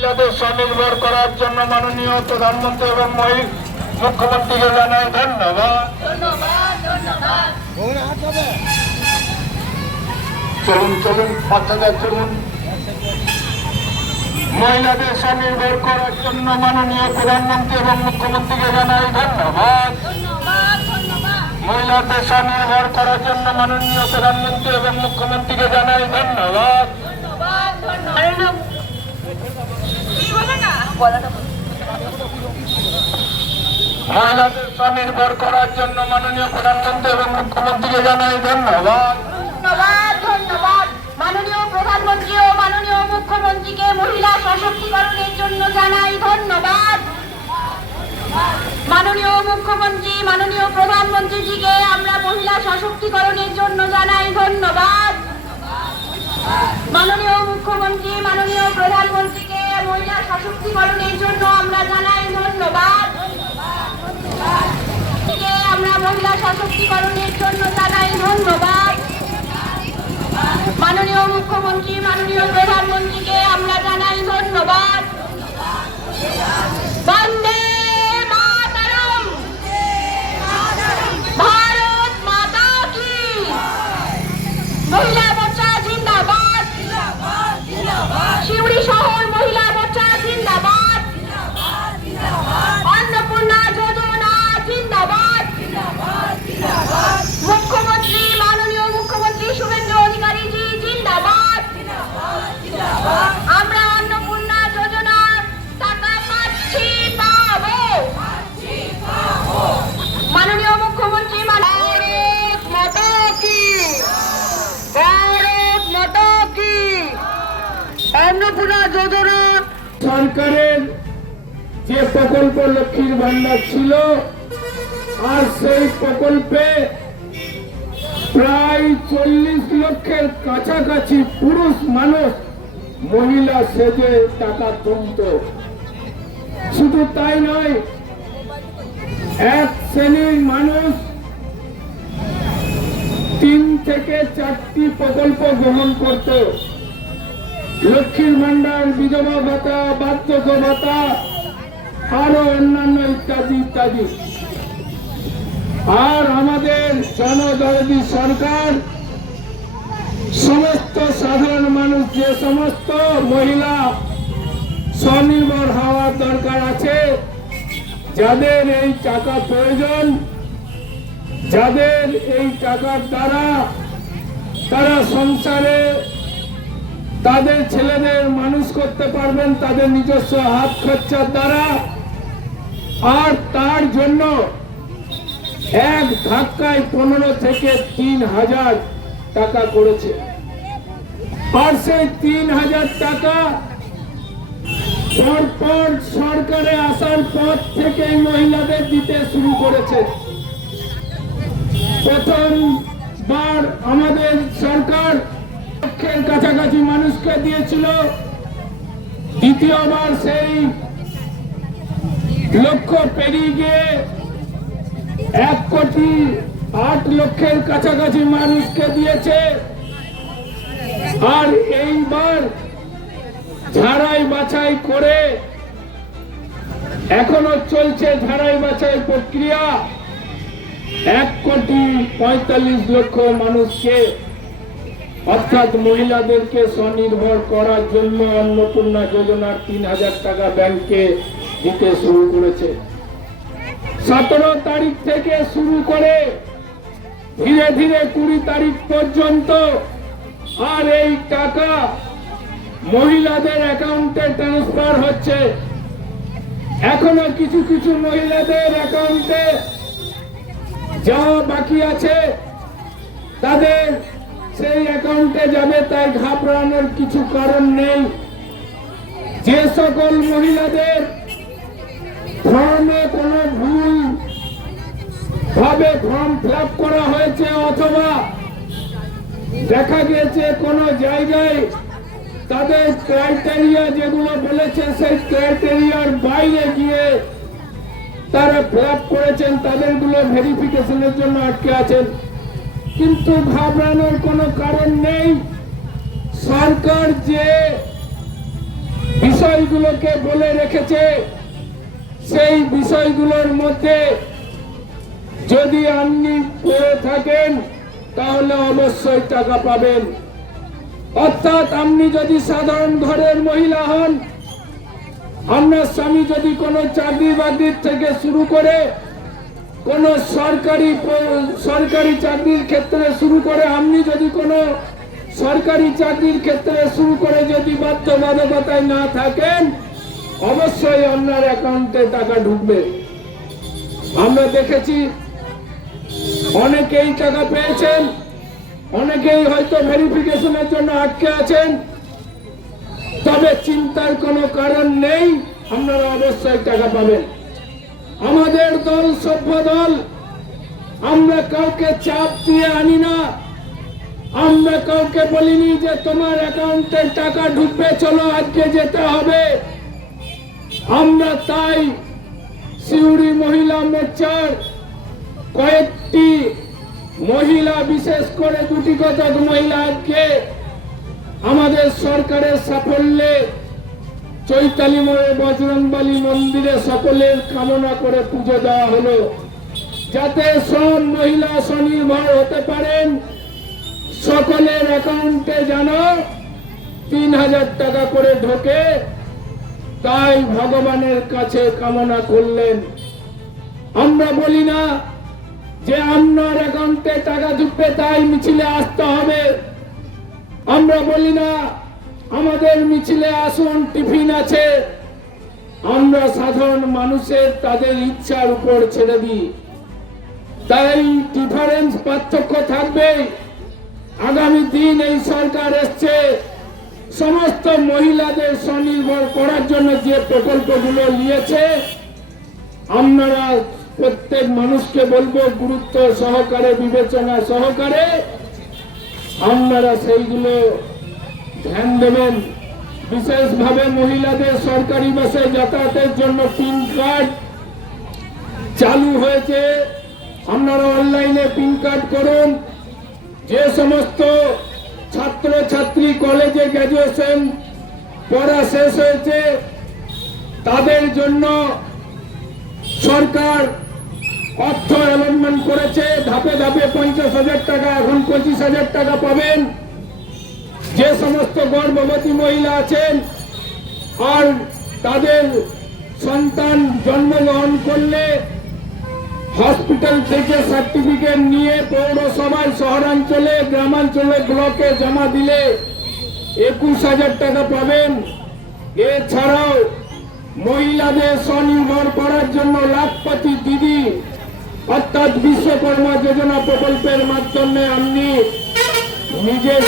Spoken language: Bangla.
মহিলাদের স্বনির্ভর করার জন্য মাননীয় প্রধানমন্ত্রী এবং মুখ্যমন্ত্রীকে জানাই ধন্যবাদ। চলুন চলুন বাচ্চাদের চলুন। মহিলাদের স্বনির্ভর করার জন্য মাননীয় প্রধানমন্ত্রী এবং মুখ্যমন্ত্রীকে জানাই ধন্যবাদ। মহিলাদের স্বনির্ভর করার জন্য মাননীয় প্রধানমন্ত্রী এবং মুখ্যমন্ত্রীকে জানাই ধন্যবাদ। মহিলাদের স্বনির্ভর করার জন্য মাননীয় প্রধানমন্ত্রী এবং মুখ্যমন্ত্রীকে জানাই ধন্যবাদ। ধন্যবাদ মাননীয় প্রধানমন্ত্রী ও মাননীয় মুখ্যমন্ত্রীকে মহিলা সশক্তিকরণের জন্য জানাই ধন্যবাদ। মাননীয় মুখ্যমন্ত্রী মাননীয় প্রধানমন্ত্রীজিকে আমরা মহিলা সশক্তিকরণের জন্য জানাই ধন্যবাদ। মাননীয় মুখ্যমন্ত্রী মাননীয় প্রধানমন্ত্রীকে মহিলা সশক্তিকরণের জন্য আমরা জানাই ধন্যবাদ। আমরা মহিলা সশক্তিকরণের জন্য জানাই ধন্যবাদ। মাননীয় মুখ্যমন্ত্রী মাননীয় প্রধানমন্ত্রীকে আমরা জানাই ধন্যবাদ। বন্দে মাতরম, ভারত মাতা কি, মহিলা মোর্চা জিন্দাবাদ, শিউড়ি শহর মহিলা মোর্চা জিন্দাবাদ, অন্নপূর্ণা যোজনা জিন্দাবাদ, মুখ্যমন্ত্রী মাননীয় মুখ্যমন্ত্রী শুভেন্দু অধিকারী জি জিন্দাবাদ। আমরা অন্নপূর্ণা যোজনার টাকা পাচ্ছি পাবো। মাননীয় মুখ্যমন্ত্রী ভারত মাতা কি, ভারত মাতা কি, অন্নপূর্ণা যোজনা সরকারের যে প্রকল্প লক্ষ্মীর ভান্ডার ছিল, আর সেই প্রকল্পে প্রায় 40 লক্ষের কাছাকাছি পুরুষ মানুষ মহিলা সেজে টাকা তুলত। শুধু তাই নয়, এক শ্রেণীর মানুষ 3 থেকে 4টি প্রকল্প গ্রহণ করত। লক্ষ্মীর ভান্ডার, বিধবা ভাতা, বার্ধক্য ভাতা, আরো অন্যান্য ইত্যাদি ইত্যাদি। আর আমাদের জনদরদী সরকার সমস্ত সাধারণ মানুষ, যে সমস্ত মহিলা স্বনির্ভর হওয়ার দরকার আছে, যাদের এই টাকা প্রয়োজন, যাদের এই টাকার দ্বারা তারা সংসারে তাদের ছেলেদের মানুষ করতে পারবেন তাদের নিজস্ব হাত খরচার দ্বারা, আর তার জন্য এক ধাক্কায় 15 থেকে 3000 টাকা করেছে। আর সেই 3000 টাকা পরপর সরকারে আসার পর থেকে মহিলাদের দিতে শুরু করেছে। প্রথমবার আমাদের সরকার লক্ষের কাছাকাছি মানুষকে দিয়েছিল, দ্বিতীয়বার সেই লক্ষ পেরিয়ে গিয়ে 1,08,00,000 কাছাকাছি মানুষকে দিয়েছে। আর এইবার ঝাড়াই বাছাই করে এখনো চলছে ঝাড়াই বাছাই প্রক্রিয়া, 1,45,00,000 মানুষকে, অর্থাৎ মহিলাদেরকে স্বনির্ভর করার জন্য অন্নপূর্ণা যোজনার 3000 টাকা ব্যাংকে দিতে শুরু করেছে। 17 তারিখ থেকে শুরু করে ধীরে ধীরে 20 তারিখ পর্যন্ত আর এই টাকা মহিলাদের অ্যাকাউন্টে ট্রান্সফার হচ্ছে। এখনো কিছু কিছু মহিলাদের অ্যাকাউন্টে যা বাকি আছে তাদের সেই অ্যাকাউন্টে যাবে, তাই ঘাবড়ানোর কিছু কারণ নেই। যে সকল মহিলাদের ফর্মে কোনো ভুল ভাবে ফর্ম ফিল আপ করা হয়েছে, অথবা দেখা গিয়েছে কোনো জায়গায় তাদের ক্রাইটেরিয়া যেগুলো বলেছে সেই ক্রাইটেরিয়ার বাইরে গিয়ে তারা ফিল আপ করেছেন, তাদেরগুলো ভেরিফিকেশনের জন্য আটকে আছেন। কিন্তু ঘাবড়ানোর কোনো কারণ নেই। সরকার যে বিষয় বিষয়গুলোকে বলে রেখেছে। সেই বিষয়গুলোর মধ্যে যদি আপনি পড়ে থাকেন তাহলে অবশ্যই টাকা পাবেন। অর্থাৎ আপনি যদি সাধারণ ঘরের মহিলা হন, আপনার স্বামী যদি কোনো চাকরি বাকরির থেকে শুরু করে কোনো সরকারি চাকরির ক্ষেত্রে শুরু করে, আপনি যদি কোনো সরকারি চাকরির ক্ষেত্রে শুরু করে যদি বাধ্যবাধকতায় না থাকেন, অবশ্যই আপনার অ্যাকাউন্টে টাকা ঢুকবে। আমরা দেখেছি অনেকেই টাকা পেয়েছেন, অনেকেই হয়তো ভেরিফিকেশনের জন্য আটকে আছেন। তবে চিন্তার কোনো কারণ নেই, আপনারা অবশ্যই টাকা পাবেন। আমাদের দল সভ্য দল, আমরা কাউকে চাপ দিয়ে আনি না। আমরা কাউকে বলিনি যে তোমার অ্যাকাউন্টে টাকা ঢুকবে, চলো আজকে যেতে হবে। আমরা তাই সিউড়ি মহিলা মোর্চার কয়েকটি মহিলা, বিশেষ করে দুটি কতক মহিলা আজকে আমাদের সরকারের সাফল্যে চৈতালি মোড়ে বজরংবলী মন্দিরে সকলের কামনা করে পুজো দেওয়া হলো, যাতে সব মহিলা স্বনির্ভর হতে পারেন। সকলের অ্যাকাউন্টে যেন ৩,০০০ টাকা করে ঢোকে, তাই ভগবানের কাছে কামনা করলেন। আমরা বলি না যে আপনার অ্যাকাউন্টে টাকা ঢুকবে তাই মিছিলে আসতে হবে। আমরা বলি না আমাদের মিছিলে আসুন, টিফিন আছে। আমরা সাধারণ মানুষের তাদের ইচ্ছার উপর ছেড়ে দিই। তাই ডিফারেন্স, পার্থক্য থাকবে। আগামী দিন এই সরকার এসছে সমস্ত মহিলাদের স্বনির্ভর করার জন্য যে প্রকল্পগুলো নিয়েছে, আপনারা প্রত্যেক মানুষকে বলবো গুরুত্ব সহকারে, বিবেচনা সহকারে আপনারা সেইগুলো ধ্যান দেবেন। বিশেষভাবে মহিলাদের সরকারি বাসে যাতায়াতের জন্য পিন কার্ড চালু হয়েছে, আপনারা অনলাইনে পিন কার্ড করুন। যে সমস্ত ছাত্র ছাত্রী কলেজে গ্র্যাজুয়েশন পড়া শেষ হয়েছে তাদের জন্য সরকার অর্থ অ্যালটমেন্ট করেছে, ধাপে ধাপে 50,000 টাকা, এখন 25,000 টাকা পাবেন। যে সমস্ত গর্ভবতী মহিলা আছেন আর তাদের সন্তান জন্মগ্রহণ করলে হসপিটাল থেকে সার্টিফিকেট নিয়ে পৌরসভায়, শহরাঞ্চলে, গ্রামাঞ্চলে, ব্লকে জমা দিলে 21,000 টাকা পাবেন। এছাড়াও মহিলাদের স্বনির্ভর করার জন্য লাখপতি দিদি অর্থাৎ বিশ্বকর্মা যোজনা প্রকল্পের মাধ্যমে আপনি নিজের